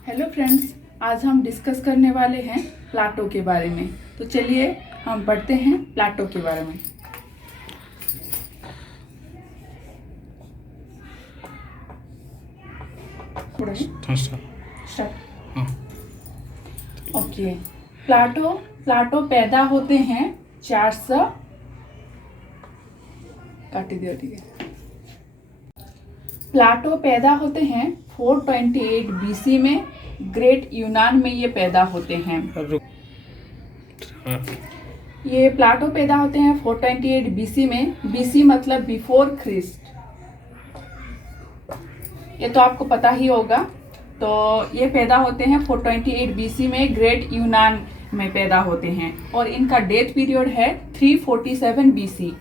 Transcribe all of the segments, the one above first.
Hello friends, आज हम discuss करने वाले हैं प्लाटो के बारे में। तो चलिए हम पढ़ते हैं प्लाटो के बारे में। ओके, प्लाटो पैदा होते हैं 400 काट दिया, ठीक है। प्लाटो पैदा होते हैं 428 बीसी में, ग्रेट यूनान में ये पैदा होते हैं। ये प्लाटो पैदा होते हैं 428 बीसी में। बीसी मतलब बिफोर क्रिस्ट, ये तो आपको पता ही होगा। तो ये पैदा होते हैं 428 बीसी में, ग्रेट यूनान में पैदा होते हैं और इनका डेथ पीरियड है 347 बीसी।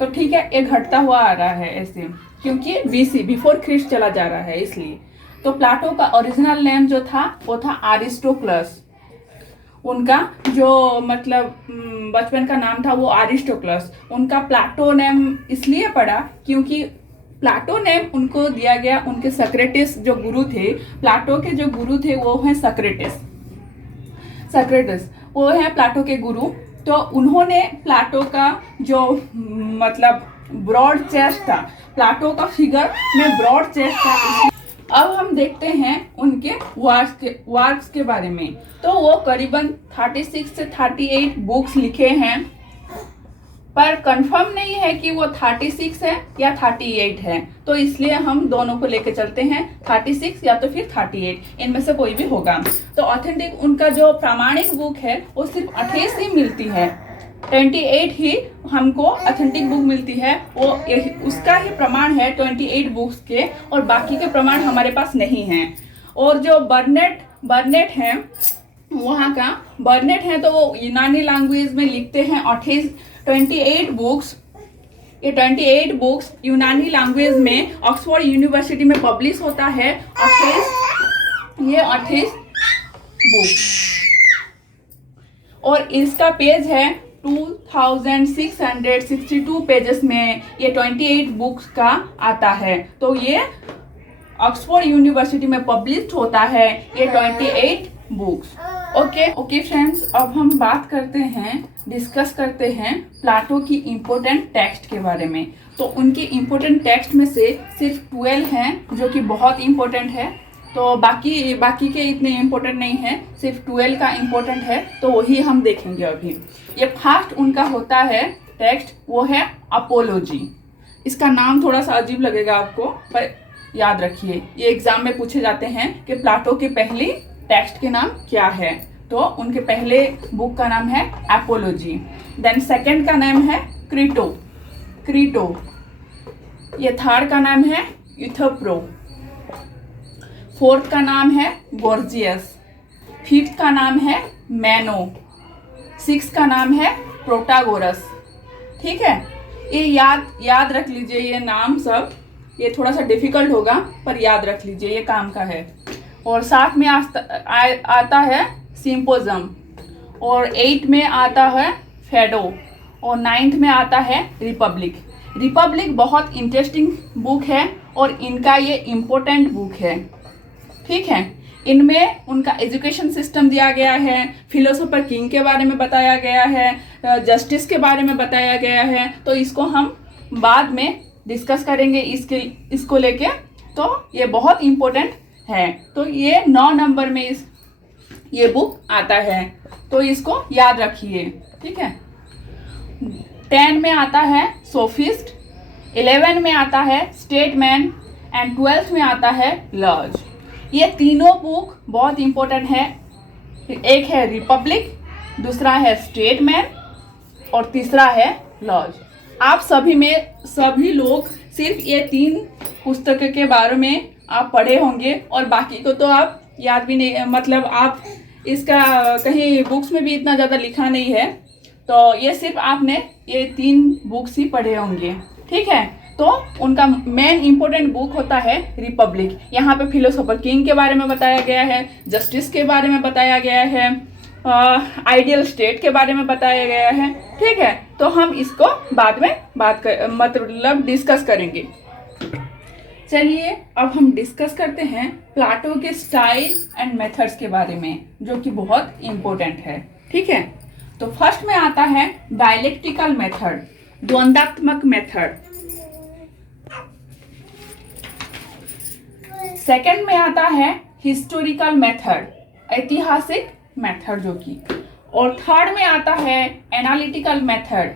तो ठीक है, ये घटता हुआ आ रहा है ऐसे, क्योंकि बीसी बिफोर क्रिस्ट चला जा रहा है इसलिए। तो प्लाटो का ओरिजिनल नेम जो था वो था अरिस्टोक्लस। उनका जो मतलब बचपन का नाम था वो अरिस्टोक्लस। उनका प्लाटो नेम इसलिए पड़ा क्योंकि प्लाटो नेम उनको दिया गया उनके सक्रेटिस जो गुरु थे। प्लाटो के जो गुरु थे वो हैं सक्रेटिस वो हैं प्लाटो के गुरु। तो उन्होंने प्लाटो का जो मतलब ब्रॉड चेस्ट था, प्लाटो का फिगर में ब्रॉड चेस्ट था। अब हम देखते हैं उनके वर्क्स के बारे में। तो वो करीबन 36 से 38 बुक्स लिखे हैं, पर कंफर्म नहीं है कि वो 36 है या 38 है। तो इसलिए हम दोनों को लेके चलते हैं, 36 या तो फिर 38, इनमें से कोई भी होगा। तो ऑथेंटिक उनका जो प्रामाणिक बुक है वो सिर्फ 28 ही मिलती है, 28 ही हमको ऑथेंटिक बुक मिलती है। वो उसका ही प्रमाण है 28 बुक्स के, और बाकी के प्रमाण हमारे पास नहीं हैं। और जो बर्नेट है, वहाँ का बर्नेट है, तो वो यूनानी लैंग्वेज में लिखते हैं 28 बुक्स। ये 28 बुक्स यूनानी लैंग्वेज में ऑक्सफोर्ड यूनिवर्सिटी में पब्लिश होता है 28 बुक्स। और इसका पेज है 2662 पेजेस में ये 28 बुक्स का आता है। तो ये ऑक्सफोर्ड यूनिवर्सिटी में पब्लिश होता है ये 28 बुक्स। ओके फ्रेंड्स, अब हम डिस्कस करते हैं प्लाटो की इम्पोर्टेंट टेक्स्ट के बारे में। तो उनके इम्पोर्टेंट टेक्स्ट में से सिर्फ 12 हैं जो कि बहुत इम्पोर्टेंट है। तो बाकी के इतने इम्पोर्टेंट नहीं है, सिर्फ 12 का इम्पोर्टेंट है, तो वही हम देखेंगे अभी। ये फर्स्ट उनका होता है टेक्स्ट, वो है अपोलोजी। इसका नाम थोड़ा सा अजीब लगेगा आपको, पर याद रखिए ये एग्जाम में पूछे जाते हैं कि प्लाटो की पहली टेक्स्ट के नाम क्या है। तो उनके पहले बुक का नाम है एपोलॉजी। देन सेकंड का नाम है क्रीटो। ये थर्ड का नाम है यूथोप्रो। फोर्थ का नाम है गोर्जियस। फिफ्थ का नाम है मैनो। सिक्स का नाम है प्रोटागोरस। ठीक है, ये याद रख लीजिए ये नाम सब। ये थोड़ा सा डिफिकल्ट होगा पर याद रख लीजिए, ये काम का है। और साथ में आता है सिम्पोजम, और 8 में आता है फेडो, और 9th में आता है रिपब्लिक बहुत इंटरेस्टिंग बुक है और इनका ये इम्पोर्टेंट बुक है। ठीक है, इनमें उनका एजुकेशन सिस्टम दिया गया है, फिलोसोफर किंग के बारे में बताया गया है, जस्टिस के बारे में बताया गया है। तो इसको हम बाद में डिस्कस करेंगे इसको लेके। तो ये बहुत इम्पोर्टेंट है। तो ये 9 नंबर में ये बुक आता है, तो इसको याद रखिए। ठीक है, 10 में आता है सोफिस्ट, 11 में आता है स्टेटमैन, एंड 12th में आता है लॉज। ये तीनों बुक बहुत इंपॉर्टेंट है। एक है रिपब्लिक, दूसरा है स्टेटमैन, और तीसरा है लॉज। आप सभी लोग सिर्फ ये 3 पुस्तक के बारे में आप पढ़े होंगे, और बाकी को तो आप याद भी नहीं, मतलब आप इसका कहीं बुक्स में भी इतना ज़्यादा लिखा नहीं है। तो ये सिर्फ आपने ये 3 बुक्स ही पढ़े होंगे। ठीक है, तो उनका मेन इंपॉर्टेंट बुक होता है रिपब्लिक। यहाँ पे फिलोसोफर किंग के बारे में बताया गया है, जस्टिस के बारे में बताया गया है, आइडियल स्टेट के बारे में बताया गया है। ठीक है, तो हम इसको बाद में मतलब डिस्कस करेंगे। चलिए अब हम डिस्कस करते हैं प्लाटो के स्टाइल एंड मेथड्स के बारे में, जो कि बहुत इम्पोर्टेंट है। ठीक है, तो फर्स्ट में आता है डायलेक्टिकल मेथड, द्वंदात्मक मेथड। सेकंड में आता है हिस्टोरिकल मेथड, ऐतिहासिक मेथड जो कि, और थर्ड में आता है एनालिटिकल मेथड,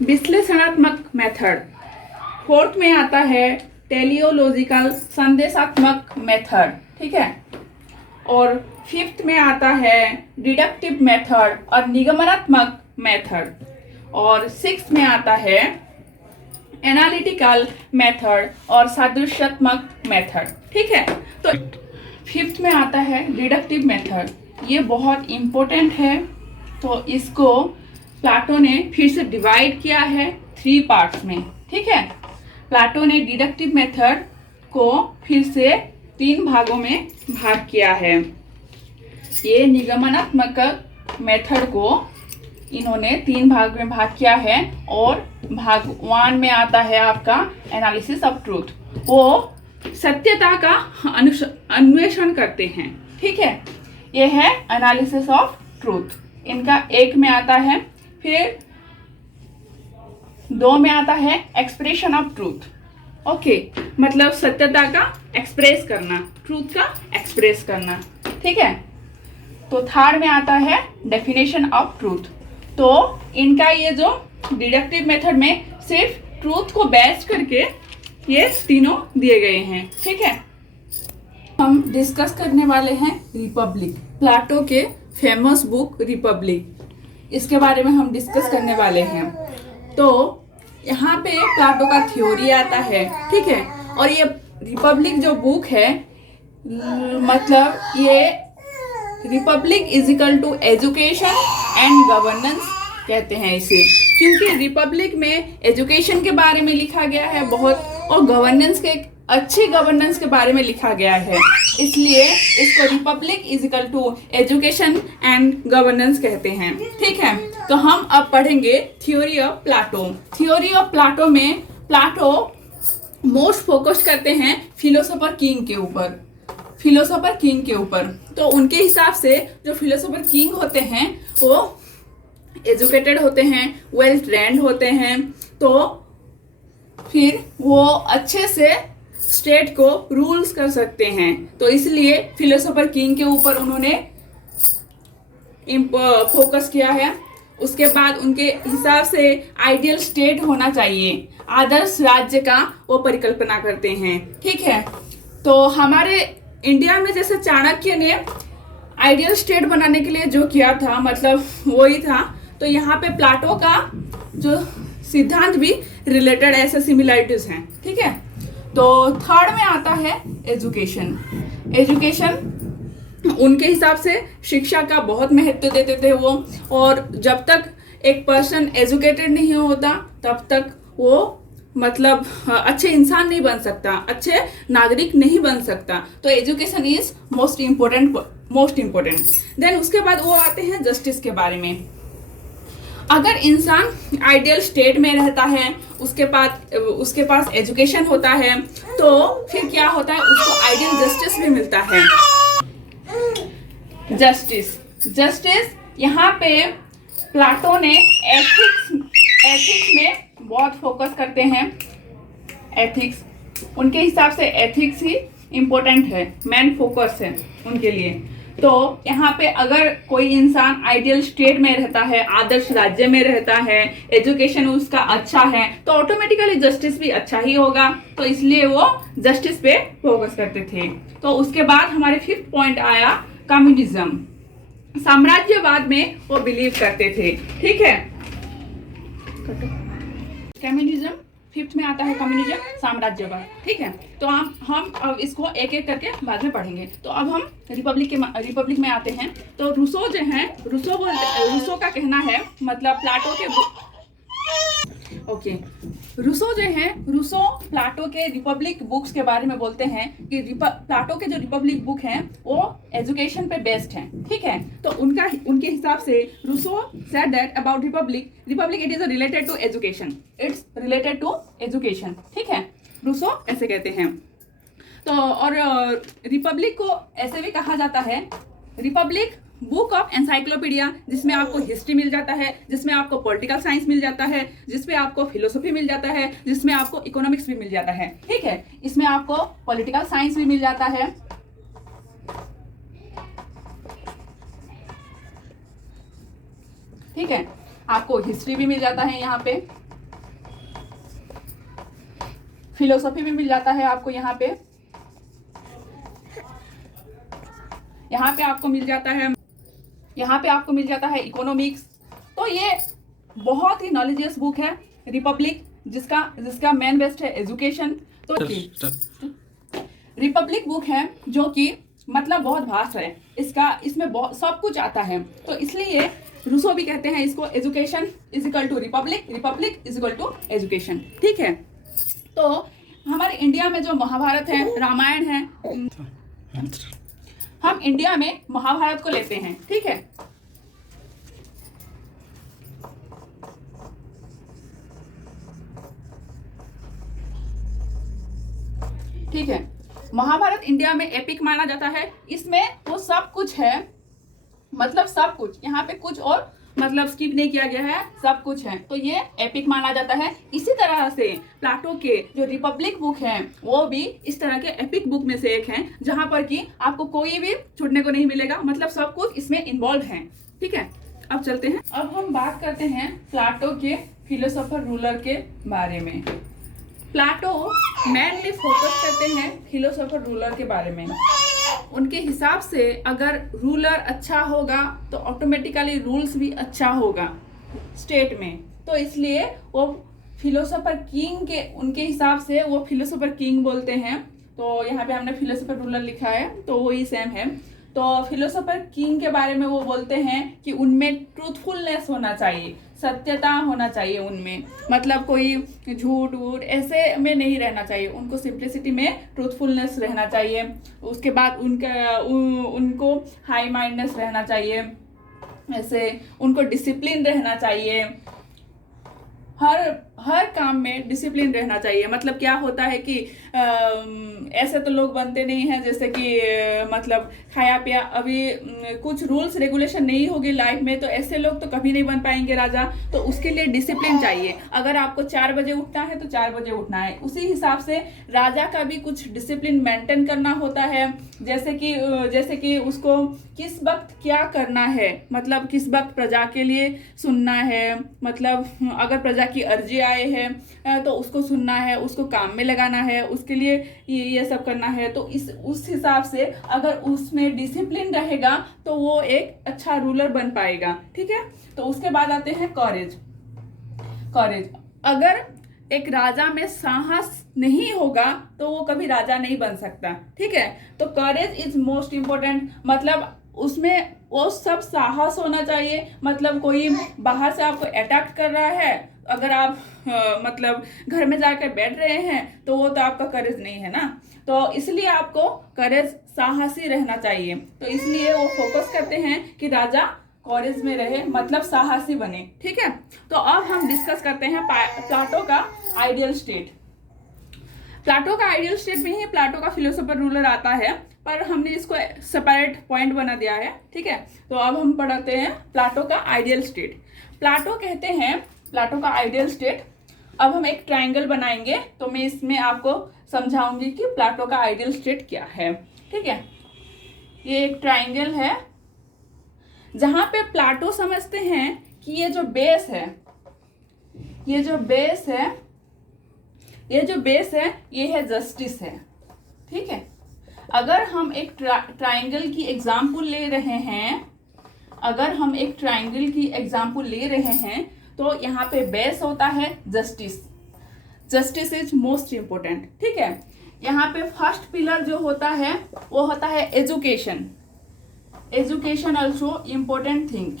विश्लेषणात्मक मेथड। फोर्थ में आता है टेलियोलॉजिकल, संदेशात्मक मेथड। ठीक है, और फिफ्थ में आता है डिडक्टिव मेथड और निगमनात्मक मेथड, और सिक्स्थ में आता है एनालिटिकल मेथड और सादृश्यात्मक मेथड। ठीक है, तो फिफ्थ में आता है डिडक्टिव मेथड। ये बहुत इम्पोर्टेंट है, तो इसको प्लाटो ने फिर से डिवाइड किया है 3 पार्ट्स में। ठीक है, प्लाटो ने डिडक्टिव मेथड को फिर से 3 भागों में भाग किया है। ये निगमनात्मक मेथड को इन्होंने 3 भाग में भाग किया है, और भाग 1 में आता है आपका एनालिसिस ऑफ ट्रूथ। वो सत्यता का अन्वेषण करते हैं। ठीक है, ये है एनालिसिस ऑफ ट्रूथ, इनका 1 में आता है। फिर 2 में आता है एक्सप्रेशन ऑफ ट्रूथ। ओके, मतलब सत्यता का एक्सप्रेस करना, ट्रूथ का एक्सप्रेस करना। ठीक है, तो थर्ड में आता है डेफिनेशन ऑफ ट्रूथ। तो इनका ये जो डिडक्टिव मेथड में सिर्फ ट्रूथ को बेस करके ये तीनों दिए गए हैं। ठीक है, हम डिस्कस करने वाले हैं रिपब्लिक, प्लाटो के फेमस बुक रिपब्लिक, इसके बारे में हम डिस्कस करने वाले हैं। तो यहाँ पे प्लाटो का थ्योरी आता है। ठीक है, और ये रिपब्लिक जो बुक है, मतलब ये republic is equal to education and governance कहते हैं इसे, क्योंकि रिपब्लिक में एजुकेशन के बारे में लिखा गया है बहुत, और गवर्नेंस के, अच्छी गवर्नेंस के बारे में लिखा गया है, इसलिए इसको republic is equal to education and governance कहते हैं। ठीक है, तो हम अब पढ़ेंगे theory of Plato. Theory of Plato में प्लाटो मोस्ट फोकस करते हैं फिलोसोफर किंग के ऊपर, फिलोसोफर किंग के ऊपर। तो उनके हिसाब से जो फिलोसोफर किंग होते हैं वो एजुकेटेड होते हैं, वेल ट्रेंड होते हैं, तो फिर वो अच्छे से स्टेट को रूल्स कर सकते हैं। तो इसलिए फिलोसोफर किंग के ऊपर उन्होंने फोकस किया है। उसके बाद उनके हिसाब से आइडियल स्टेट होना चाहिए, आदर्श राज्य का वो परिकल्पना करते हैं। ठीक है, तो हमारे इंडिया में जैसे चाणक्य ने आइडियल स्टेट बनाने के लिए जो किया था, मतलब वही था, तो यहाँ पे प्लाटो का जो सिद्धांत भी रिलेटेड ऐसे सिमिलरिटीज हैं। ठीक है, तो थर्ड में आता है एजुकेशन। एजुकेशन उनके हिसाब से शिक्षा का बहुत महत्व देते थे वो, और जब तक एक पर्सन एजुकेटेड नहीं होता तब तक वो मतलब अच्छे इंसान नहीं बन सकता, अच्छे नागरिक नहीं बन सकता। तो education is most important. Then उसके बाद वो आते हैं जस्टिस के बारे में। अगर इंसान आइडियल स्टेट में रहता है, उसके पास एजुकेशन होता है, तो फिर क्या होता है, उसको आइडियल जस्टिस भी मिलता है। जस्टिस यहाँ पे प्लाटो ने एथिक्स में बहुत फोकस करते हैं। एथिक्स, उनके हिसाब से एथिक्स ही इम्पोर्टेंट है, मेन फोकस है उनके लिए। तो यहाँ पे अगर कोई इंसान आइडियल स्टेट में रहता है, आदर्श राज्य में रहता है, एजुकेशन उसका अच्छा है, तो ऑटोमेटिकली जस्टिस भी अच्छा ही होगा। तो इसलिए वो जस्टिस पे फोकस करते थे। तो उसके बाद हमारे 5th पॉइंट आया कम्युनिज्म, साम्राज्यवाद में वो बिलीव करते थे। ठीक है, कम्युनिज्म 5th में आता है, कम्युनिज्म साम्राज्यवाद। ठीक है, तो हम अब इसको एक एक करके बाद में पढ़ेंगे। तो अब हम रिपब्लिक में आते हैं। तो रूसो जो हैं, रूसो का कहना है, मतलब ओके, रूसो जो है, रूसो प्लाटो के रिपब्लिक बुक्स के बारे में बोलते हैं कि प्लाटो के जो रिपब्लिक बुक हैं वो एजुकेशन पे बेस्ड हैं, ठीक है। तो उनके हिसाब से Rousseau said that about republic it is related to education, it's related to education, ठीक है, रूसो ऐसे कहते हैं। तो और रिपब्लिक को ऐसे भी कहा जाता है, रिपब्लिक बुक ऑफ एनसाइक्लोपीडिया, जिसमें आपको हिस्ट्री मिल जाता है, जिसमें आपको पॉलिटिकल साइंस मिल जाता है, जिसमें आपको फिलोसफी मिल जाता है, जिसमें आपको इकोनॉमिक्स भी मिल जाता है, ठीक है। इसमें आपको पॉलिटिकल साइंस भी मिल जाता है, ठीक है, आपको हिस्ट्री भी मिल जाता है, यहाँ पे फिलोसफी भी मिल जाता है आपको, यहाँ पे आपको मिल जाता है, यहाँ पे आपको मिल जाता है इकोनॉमिक्स। तो ये बहुत ही नॉलेजियस बुक है रिपब्लिक, जिसका मेन बेस्ट है एजुकेशन। तो रिपब्लिक बुक है जो कि मतलब बहुत वास्ट है, इसमें बहुत सब कुछ आता है। तो इसलिए रूसो भी कहते हैं इसको education is equal to republic is equal to education, ठीक है। तो हमारे इंडिया में जो महाभारत है, रामायण है, हम इंडिया में महाभारत को लेते हैं, ठीक है। ठीक है, महाभारत इंडिया में एपिक माना जाता है। इसमें वो सब कुछ है, मतलब सब कुछ, यहाँ पे कुछ और मतलब स्किप नहीं किया गया है, सब कुछ है, तो ये एपिक माना जाता है। इसी तरह से प्लाटो के जो रिपब्लिक बुक है वो भी इस तरह के एपिक बुक में से एक है, जहां पर कि आपको कोई भी छूटने को नहीं मिलेगा, मतलब सब कुछ इसमें इन्वॉल्व है, ठीक है। अब चलते हैं, अब हम बात करते हैं प्लाटो के फिलोसोफर रूलर के बारे में। प्लाटो मेनली फोकस करते हैं फिलोसोफर रूलर के बारे में। उनके हिसाब से अगर रूलर अच्छा होगा तो ऑटोमेटिकली रूल्स भी अच्छा होगा स्टेट में। तो इसलिए वो फिलोसोफर किंग के, उनके हिसाब से वो फिलोसोफर किंग बोलते हैं। तो यहाँ पे हमने फिलोसोफर रूलर लिखा है, तो वही सेम है। तो फिलोसोफर किंग के बारे में वो बोलते हैं कि उनमें ट्रूथफुलनेस होना चाहिए, सत्यता होना चाहिए उनमें, मतलब कोई झूठ वूठ ऐसे में नहीं रहना चाहिए, उनको सिंप्लिसिटी में ट्रूथफुलनेस रहना चाहिए। उसके बाद उनको हाई माइंडनेस रहना चाहिए, ऐसे उनको डिसिप्लिन रहना चाहिए, हर काम में डिसिप्लिन रहना चाहिए। मतलब क्या होता है कि ऐसे तो लोग बनते नहीं हैं जैसे कि मतलब खाया पिया, अभी कुछ रूल्स रेगुलेशन नहीं होगी लाइफ में, तो ऐसे लोग तो कभी नहीं बन पाएंगे राजा। तो उसके लिए डिसिप्लिन चाहिए। अगर आपको 4 बजे उठना है तो 4 बजे उठना है। उसी हिसाब से राजा का भी कुछ डिसिप्लिन मेंटेन करना होता है, जैसे कि उसको किस वक्त क्या करना है, मतलब किस वक्त प्रजा के लिए सुनना है, मतलब अगर प्रजा की अर्जी आए है तो उसको सुनना है, उसको काम में लगाना है, उसके लिए ये सब करना है। तो उस हिसाब से अगर उसमें डिसिप्लिन रहेगा तो वो एक अच्छा रूलर बन पाएगा, ठीक है। तो उसके बाद आते हैं कॉरेज। अगर एक राजा में साहस नहीं होगा तो वो कभी राजा नहीं बन सकता, ठीक है। तो कॉरेज इज मोस्ट इम्पोर्टेंट, मतलब उसमें वो सब साहस होना चाहिए। मतलब कोई बाहर से आपको अटैक कर रहा है, अगर आप मतलब घर में जाकर बैठ रहे हैं तो वो तो आपका करेज नहीं है ना। तो इसलिए आपको करेज, साहसी रहना चाहिए। तो इसलिए वो फोकस करते हैं कि राजा कॉरेज में रहे, मतलब साहसी बने, ठीक है। तो अब हम डिस्कस करते हैं प्लाटो का आइडियल स्टेट। प्लाटो का आइडियल स्टेट में ही प्लाटो का फिलोसोफर रूलर आता है, पर हमने इसको सेपरेट पॉइंट बना दिया है, ठीक है। तो अब हम पढ़ते हैं प्लाटो का आइडियल स्टेट। प्लाटो कहते हैं प्लाटो का आइडियल स्टेट। अब हम एक ट्रायंगल बनाएंगे, तो मैं इसमें आपको समझाऊंगी कि प्लाटो का आइडियल स्टेट क्या है, ठीक है। ये एक ट्रायंगल है जहां पे प्लाटो समझते हैं कि ये जो बेस है ये है जस्टिस है, ठीक है। अगर हम एक ट्रायंगल की एग्जाम्पल ले रहे हैं तो यहाँ पे बेस होता है जस्टिस इज मोस्ट इम्पोर्टेंट, ठीक है। यहाँ पे फर्स्ट पिलर जो होता है वो होता है education also important thing.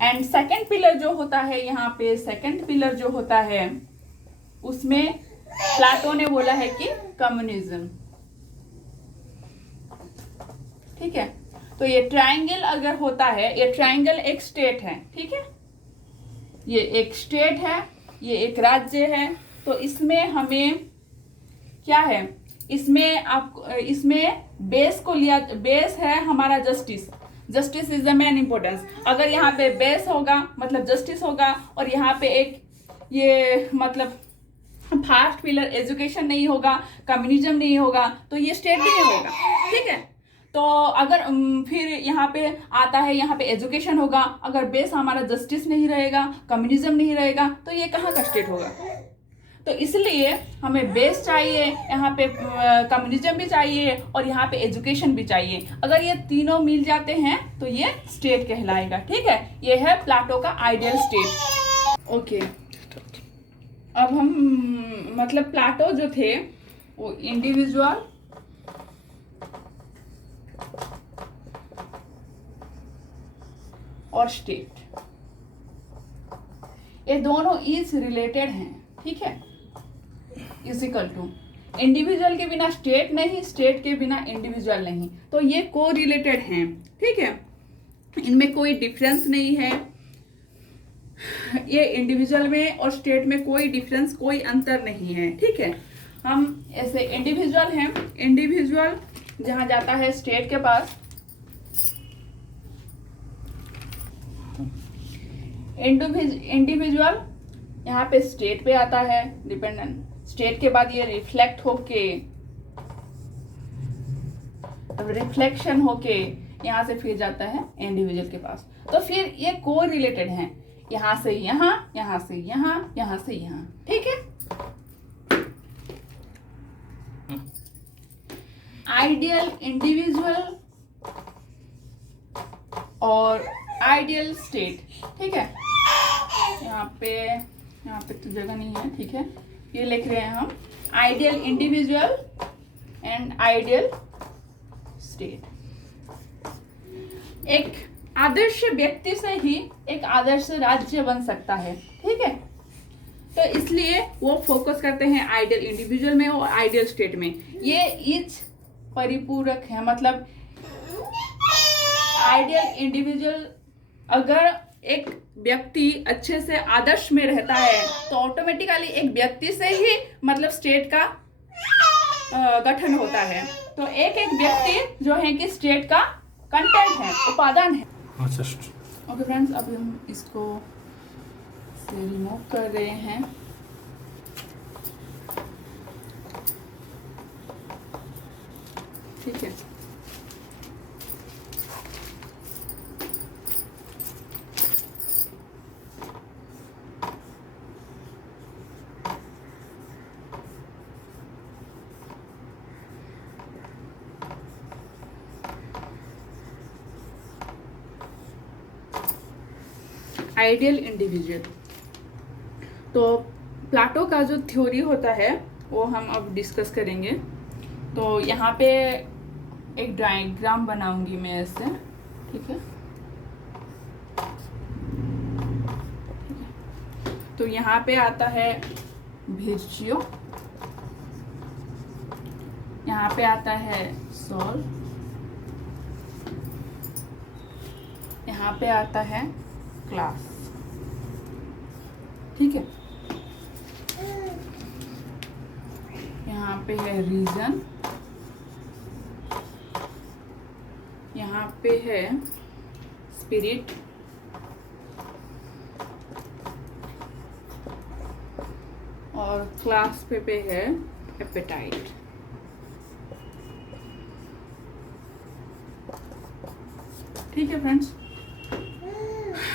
And second pillar जो होता है, यहाँ पे सेकंड पिलर जो होता है उसमें प्लाटो ने बोला है कि कम्युनिज्म। ठीक है, तो ये ट्रायंगल अगर होता है, ये ट्रायंगल एक स्टेट है, ठीक है, ये एक स्टेट है, ये एक राज्य है, तो इसमें हमें क्या है, इसमें बेस को लिया, बेस है हमारा justice, justice is the main importance. अगर यहाँ पे बेस होगा मतलब जस्टिस होगा, और यहाँ पे एक ये मतलब फर्स्ट पिलर एजुकेशन नहीं होगा, कम्युनिज्म नहीं होगा, तो ये स्टेट भी नहीं होगा। ठीक है, तो अगर फिर यहाँ पे आता है, यहाँ पे एजुकेशन होगा, अगर बेस हमारा जस्टिस नहीं रहेगा, कम्युनिज्म नहीं रहेगा, तो ये कहाँ का स्टेट होगा। तो इसलिए हमें बेस चाहिए, यहाँ पे कम्युनिज्म भी चाहिए और यहाँ पे एजुकेशन भी चाहिए। अगर ये तीनों मिल जाते हैं तो ये स्टेट कहलाएगा। ठीक है, ये है प्लाटो का आइडियल स्टेट। ओके, अब हम मतलब प्लाटो जो थे वो इंडिविजुअल और स्टेट, ये दोनों इज रिलेटेड हैं। ठीक है, इजिकल टू इंडिविजुअल के बिना स्टेट नहीं, स्टेट के बिना इंडिविजुअल नहीं, तो ये को रिलेटेड हैं। ठीक है, इनमें कोई डिफरेंस नहीं है, ये इंडिविजुअल में और स्टेट में कोई डिफरेंस, कोई अंतर नहीं है। ठीक है, हम ऐसे इंडिविजुअल हैं, इंडिविजुअल जहां जाता है स्टेट के पास, इंडिविजुअल यहाँ पे स्टेट पे आता है, डिपेंडेंट, स्टेट के बाद ये रिफ्लेक्ट होके, रिफ्लेक्शन होके यहाँ से फिर जाता है इंडिविजुअल के पास। तो फिर ये को रिलेटेड हैं, यहाँ से यहाँ, यहाँ से यहाँ, यहाँ से यहाँ। ठीक है, आइडियल इंडिविजुअल और आइडियल स्टेट। ठीक है, यहाँ पे तो जगह नहीं है। ठीक है, ये लिख रहे हैं हम ideal individual and ideal state. एक आदर्श व्यक्ति से ही एक आदर्श राज्य बन सकता है। ठीक है, तो इसलिए वो फोकस करते हैं आइडियल इंडिविजुअल में और आइडियल स्टेट में। ये इच परिपूरक है, मतलब आइडियल इंडिविजुअल, अगर एक व्यक्ति अच्छे से आदर्श में रहता है तो ऑटोमेटिकली एक व्यक्ति से ही मतलब स्टेट का गठन होता है। तो एक एक व्यक्ति जो है कि स्टेट का कंटेंट है, उपादान है। ओके फ्रेंड्स, अब हम इसको रिमूव कर रहे हैं। ठीक है, आइडियल इंडिविजुअल, तो प्लाटो का जो थ्योरी होता है वो हम अब डिस्कस करेंगे। तो यहाँ पे एक डायग्राम बनाऊंगी मैं ऐसे। ठीक है, तो यहाँ पे आता है विर्च्यू, यहाँ पे आता है सोल, यहाँ पे आता है क्लास। ठीक है, यहाँ पे है रीजन, यहाँ पे है स्पिरिट, और क्लास पे है एपेटाइट। ठीक है फ्रेंड्स,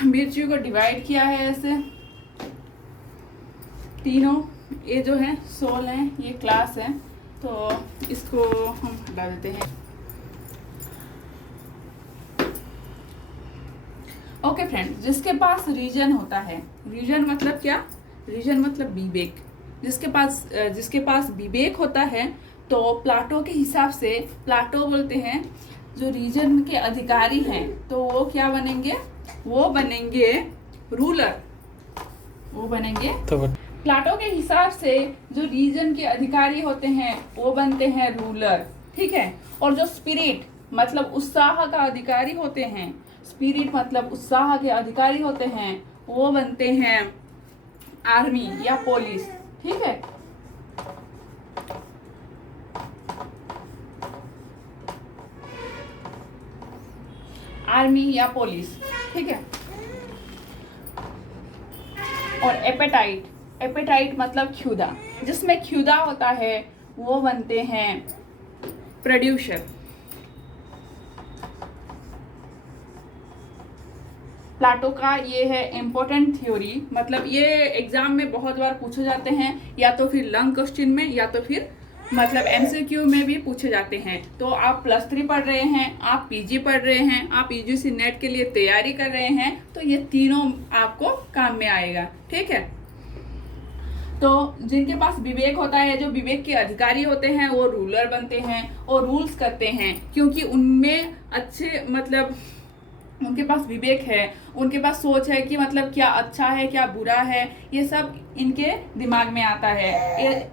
मिर्चियों को डिवाइड किया है ऐसे तीनों, ये जो है सोल है, ये क्लास है, तो इसको हम हटा देते हैं। ओके फ्रेंड, जिसके पास रीजन होता है, रीजन मतलब क्या, रीजन मतलब विवेक, जिसके पास विवेक होता है, तो प्लाटो के हिसाब से प्लाटो बोलते हैं जो रीजन के अधिकारी हैं तो वो क्या बनेंगे, वो बनेंगे रूलर, वो बनेंगे। तो प्लाटो के हिसाब से जो रीजन के अधिकारी होते हैं वो बनते हैं रूलर, ठीक है। और जो स्पिरिट मतलब उत्साह का अधिकारी होते हैं, स्पिरिट मतलब उत्साह के अधिकारी होते हैं, वो बनते हैं आर्मी या पुलिस, ठीक है। आर्मी या पुलिस, ठीक है। और एपेटाइट, एपेटाइट मतलब क्षुधा, जिसमें क्षुधा होता है वो बनते हैं प्रोड्यूसर। प्लाटो का ये है इम्पोर्टेंट थ्योरी, मतलब ये एग्जाम में बहुत बार पूछे जाते हैं, या तो फिर लॉन्ग क्वेश्चन में या तो फिर मतलब एमसीक्यू में भी पूछे जाते हैं। तो आप +3 पढ़ रहे हैं, आप पीजी पढ़ रहे हैं, आप यूजीसी नेट के लिए तैयारी कर रहे हैं, तो ये तीनों आपको काम में आएगा, ठीक है। तो जिनके पास विवेक होता है, जो विवेक के अधिकारी होते हैं, वो रूलर बनते हैं और रूल्स करते हैं, क्योंकि उनमें अच्छे मतलब उनके पास विवेक है, उनके पास सोच है कि मतलब क्या अच्छा है क्या बुरा है, ये सब इनके दिमाग में आता है।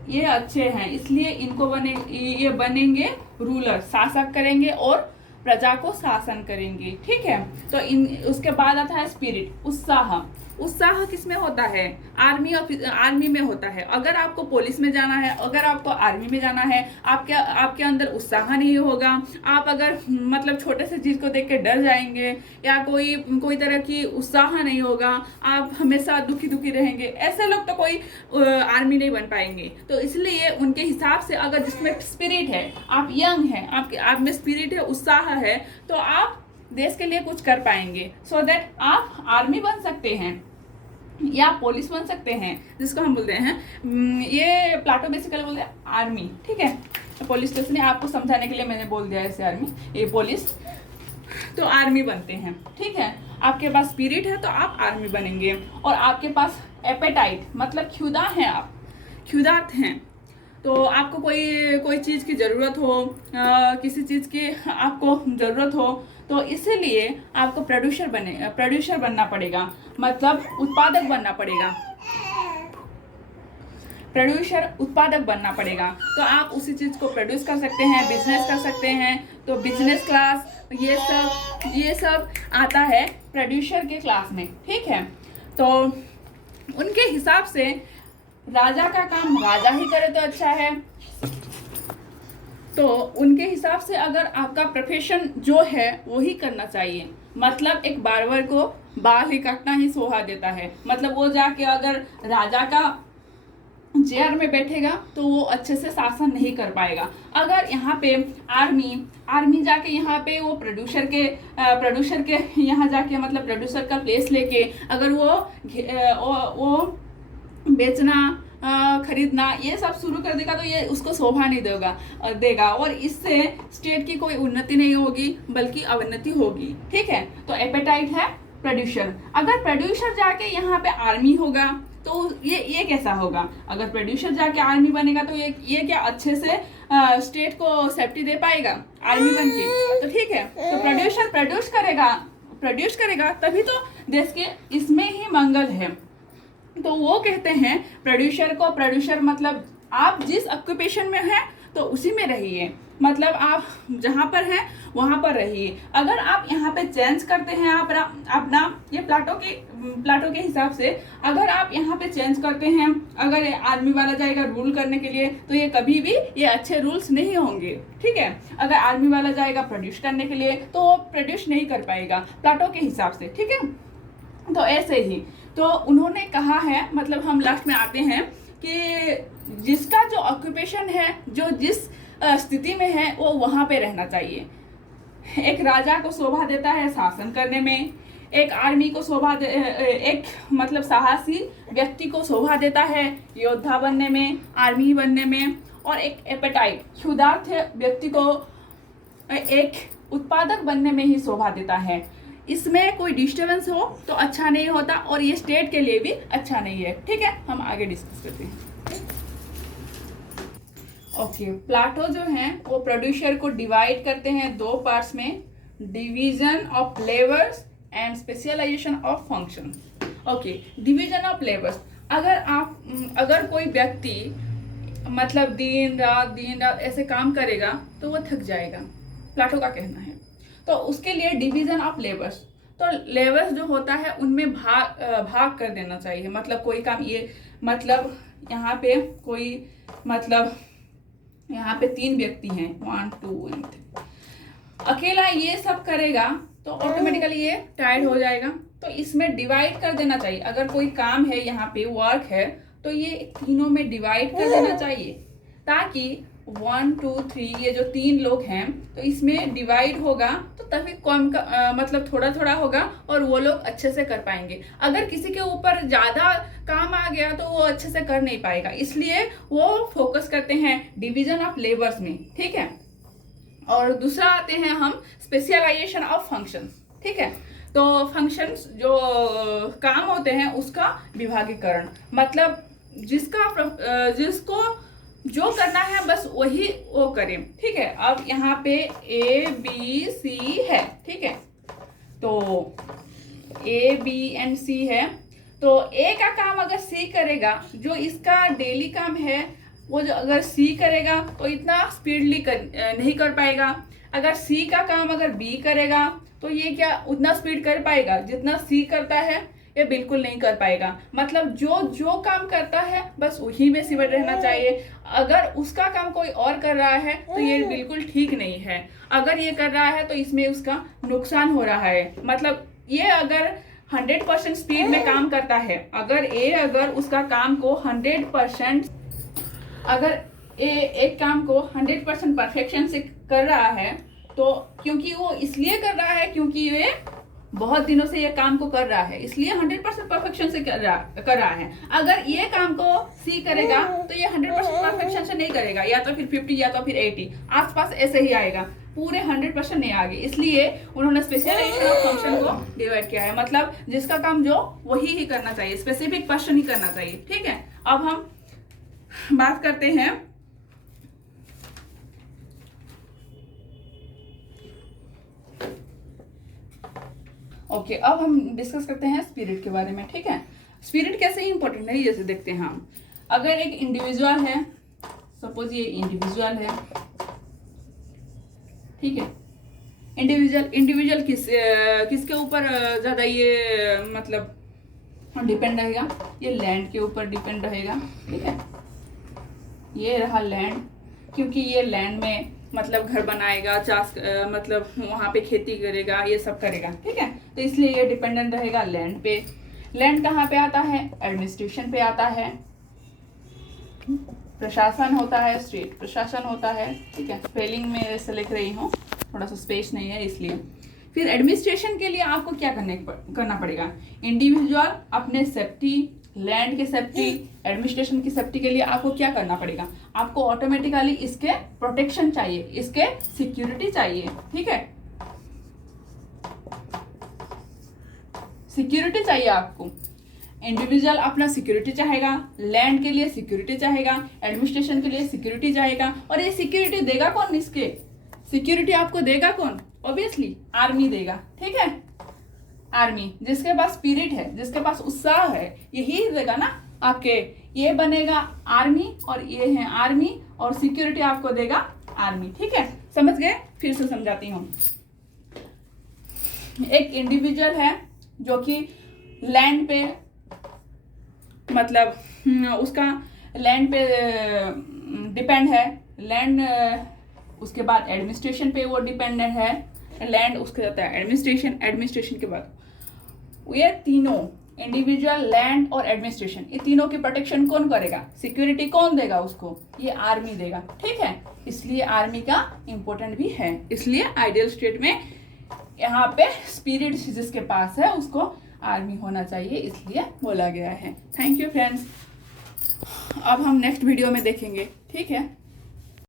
ये अच्छे हैं, इसलिए इनको ये बनेंगे रूलर, शासक करेंगे और प्रजा को शासन करेंगे, ठीक है। तो उसके बाद आता है स्पिरिट, उत्साह। उत्साह किस में होता है? आर्मी में होता है। अगर आपको पुलिस में जाना है, अगर आपको आर्मी में जाना है, आपके अंदर उत्साह नहीं होगा, आप अगर मतलब छोटे से चीज को देख के डर जाएंगे, या कोई तरह की उत्साह नहीं होगा, आप हमेशा दुखी रहेंगे, ऐसे लोग तो कोई आर्मी नहीं बन पाएंगे। तो इसलिए उनके हिसाब से अगर जिसमें स्पिरिट है, आप यंग हैं, आप में स्पिरिट है, उत्साह है, तो आप देश के लिए कुछ कर पाएंगे, सो दैट आप आर्मी बन सकते हैं या पुलिस बन सकते हैं, जिसको हम बोलते हैं, ये प्लाटो बेसिकली बोलते हैं आर्मी, ठीक है। पुलिस स्टेशन आपको समझाने के लिए मैंने बोल दिया ऐसे आर्मी, ये पुलिस, तो आर्मी बनते हैं, ठीक है। आपके पास स्पिरिट है तो आप आर्मी बनेंगे, और आपके पास एपेटाइट मतलब क्षुधा है, आप क्षुधार्त हैं, तो आपको कोई चीज़ की ज़रूरत हो, किसी चीज़ की आपको ज़रूरत हो, तो इसीलिए आपको प्रोड्यूसर बनना पड़ेगा, मतलब उत्पादक बनना पड़ेगा, उत्पादक बनना पड़ेगा। तो आप उसी चीज़ को प्रोड्यूस कर सकते हैं, बिजनेस कर सकते हैं। तो बिजनेस क्लास ये सब आता है प्रोड्यूसर के क्लास में, ठीक है। तो उनके हिसाब से राजा का काम राजा ही करे तो अच्छा है। तो उनके हिसाब से अगर आपका प्रोफेशन जो है वो ही करना चाहिए, मतलब एक बार्बर को बाल ही काटना ही शोभा देता है, मतलब वो जाके अगर राजा का चेयर में बैठेगा तो वो अच्छे से शासन नहीं कर पाएगा। अगर यहाँ पे आर्मी जाके यहाँ पे वो प्रोड्यूसर के यहाँ जाके मतलब प्रोड्यूसर का प्लेस लेके अगर वो बेचना खरीदना ये सब शुरू कर देगा, तो ये उसको शोभा नहीं देगा, और इससे स्टेट की कोई उन्नति नहीं होगी बल्कि अवनति होगी, ठीक है। तो एपेटाइट है प्रोड्यूसर। अगर प्रोड्यूसर जाके यहाँ पे आर्मी होगा तो ये कैसा होगा? अगर प्रोड्यूसर जाके आर्मी बनेगा तो ये क्या अच्छे से स्टेट को सेफ्टी दे पाएगा आर्मी बन के? तो ठीक है, तो प्रोड्यूसर प्रोड्यूस करेगा तभी तो देश के इसमें ही मंगल है। तो वो कहते हैं प्रोड्यूसर मतलब आप जिस ऑक्यूपेशन में हैं तो उसी में रहिए, मतलब आप जहाँ पर हैं वहाँ पर रहिए। अगर आप यहाँ पे चेंज करते हैं अपना ये प्लाटो के हिसाब से अगर आप यहाँ पे चेंज करते हैं, अगर आर्मी वाला जाएगा रूल करने के लिए तो ये कभी भी ये अच्छे रूल्स नहीं होंगे, ठीक है। अगर आर्मी वाला जाएगा प्रोड्यूस करने के लिए तो वो प्रोड्यूस नहीं कर पाएगा प्लाटो के हिसाब से, ठीक है। तो ऐसे ही तो उन्होंने कहा है, मतलब हम लास्ट में आते हैं कि जिसका जो ऑक्यूपेशन है, जो जिस स्थिति में है वो वहाँ पे रहना चाहिए। एक राजा को शोभा देता है शासन करने में, एक आर्मी को एक मतलब साहसी व्यक्ति को शोभा देता है योद्धा बनने में, आर्मी बनने में, और एक एपेटाइट क्षुधार्त व्यक्ति को एक उत्पादक बनने में ही शोभा देता है। इसमें कोई डिस्टर्बेंस हो तो अच्छा नहीं होता और ये स्टेट के लिए भी अच्छा नहीं है, ठीक है। हम आगे डिस्कस करते हैं। ओके, प्लाटो जो है वो प्रोड्यूसर को डिवाइड करते हैं दो पार्ट्स में, division of labours and specialization of function. Okay, division of labours. अगर कोई व्यक्ति मतलब दिन रात ऐसे काम करेगा तो वो थक जाएगा, प्लाटो का कहना है। तो उसके लिए डिवीजन ऑफ लेबर्स, तो लेबर्स जो होता है उनमें भाग कर देना चाहिए। मतलब कोई काम ये मतलब यहाँ पे कोई मतलब यहाँ पे 3 व्यक्ति हैं, 1 2 एंड 3। अकेला ये सब करेगा तो ऑटोमेटिकली ये टायर्ड हो जाएगा। तो इसमें डिवाइड कर देना चाहिए। अगर कोई काम है यहाँ पे वर्क है तो ये तीनों में डिवाइड कर देना चाहिए, ताकि 1 2 3 ये जो 3 लोग हैं तो इसमें डिवाइड होगा तो तभी कम मतलब थोड़ा थोड़ा होगा और वो लोग अच्छे से कर पाएंगे। अगर किसी के ऊपर ज़्यादा काम आ गया तो वो अच्छे से कर नहीं पाएगा, इसलिए वो फोकस करते हैं डिवीजन ऑफ लेबर्स में, ठीक है। और दूसरा आते हैं हम स्पेशलाइजेशन ऑफ फंक्शंस, ठीक है। तो फंक्शंस जो काम होते हैं उसका विभागीकरण, मतलब जिसको जो करना है बस वही वो करें, ठीक है। अब यहाँ पे A B C है, ठीक है। तो A B and C है, तो A का काम अगर C करेगा, जो इसका डेली काम है वो जो अगर C करेगा तो इतना स्पीडली नहीं कर पाएगा। अगर C का काम अगर B करेगा तो ये क्या उतना स्पीड कर पाएगा जितना C करता है, ये बिल्कुल नहीं कर पाएगा। मतलब जो काम करता है बस वही में सिमट रहना चाहिए। अगर उसका काम कोई और कर रहा है तो ये बिल्कुल ठीक नहीं है। अगर ये कर रहा है तो इसमें उसका नुकसान हो रहा है। मतलब ये अगर 100% स्पीड में काम करता है, अगर उसका काम को 100% अगर एक काम को 100% परफेक्शन से कर रहा है, तो क्योंकि वो इसलिए कर रहा है क्योंकि ये बहुत दिनों से ये काम को कर रहा है, इसलिए 100% परफेक्शन से कर रहा है। अगर ये काम को सी करेगा तो ये 100% परफेक्शन से नहीं करेगा, या तो फिर 50 या तो फिर 80 आसपास ऐसे ही आएगा, पूरे 100% नहीं आगे। इसलिए उन्होंने स्पेशलाइजेशन ऑफ फंक्शन को डिवाइड किया है। मतलब जिसका काम जो वही ही करना चाहिए, स्पेसिफिक पर्सन ही करना चाहिए, ठीक है। अब हम बात करते हैं ओके अब हम डिस्कस करते हैं स्पिरिट के बारे में, ठीक है। स्पिरिट कैसे इंपॉर्टेंट है जैसे देखते हैं हम। अगर एक इंडिविजुअल है, सपोज ये इंडिविजुअल है, ठीक है। इंडिविजुअल किसके ऊपर ज़्यादा ये मतलब डिपेंड रहेगा, ये लैंड के ऊपर डिपेंड रहेगा, ठीक है। ये रहा लैंड, क्योंकि ये लैंड में मतलब घर बनाएगा, मतलब वहाँ पे खेती करेगा, ये सब करेगा, ठीक है। तो इसलिए ये डिपेंडेंट रहेगा लैंड पे। लैंड कहाँ पे आता है? एडमिनिस्ट्रेशन पे आता है। प्रशासन होता है, स्टेट प्रशासन होता है, ठीक है। स्पेलिंग में ऐसे लिख रही हूँ, थोड़ा सा स्पेस नहीं है इसलिए। फिर एडमिनिस्ट्रेशन के लिए आपको क्या करना पड़ेगा? इंडिविजुअल अपने सेफ्टी, लैंड के सेफ्टी, एडमिनिस्ट्रेशन की सेफ्टी के लिए आपको क्या करना पड़ेगा? आपको ऑटोमेटिकली इसके प्रोटेक्शन चाहिए, इसके सिक्योरिटी चाहिए, ठीक है। सिक्योरिटी चाहिए आपको। इंडिविजुअल अपना सिक्योरिटी चाहेगा, लैंड के लिए सिक्योरिटी चाहेगा, एडमिनिस्ट्रेशन के लिए सिक्योरिटी चाहेगा। और ये सिक्योरिटी देगा कौन? इसके सिक्योरिटी आपको देगा कौन? ऑब्वियसली आर्मी देगा, ठीक है। आर्मी, जिसके पास स्पिरिट है, जिसके पास उत्साह है, यही देगा ना आपके। ये बनेगा आर्मी और ये है आर्मी, और सिक्योरिटी आपको देगा आर्मी, ठीक है। समझ गए? फिर से समझाती हूँ। एक इंडिविजुअल है जो कि लैंड पे मतलब उसका लैंड पे डिपेंड है, लैंड उसके बाद एडमिनिस्ट्रेशन पे वो डिपेंडेंट है, लैंड उसके जाता है एडमिनिस्ट्रेशन के बाद ये तीनों इंडिविजुअल, लैंड और एडमिनिस्ट्रेशन, ये तीनों की प्रोटेक्शन कौन करेगा? सिक्योरिटी कौन देगा उसको? ये आर्मी देगा, ठीक है। इसलिए आर्मी का इम्पोर्टेंट भी है। इसलिए आइडियल स्टेट में यहाँ पे स्पिरिट जिसके पास है उसको आर्मी होना चाहिए, इसलिए बोला गया है। Thank you friends. अब हम नेक्स्ट वीडियो में देखेंगे, ठीक है।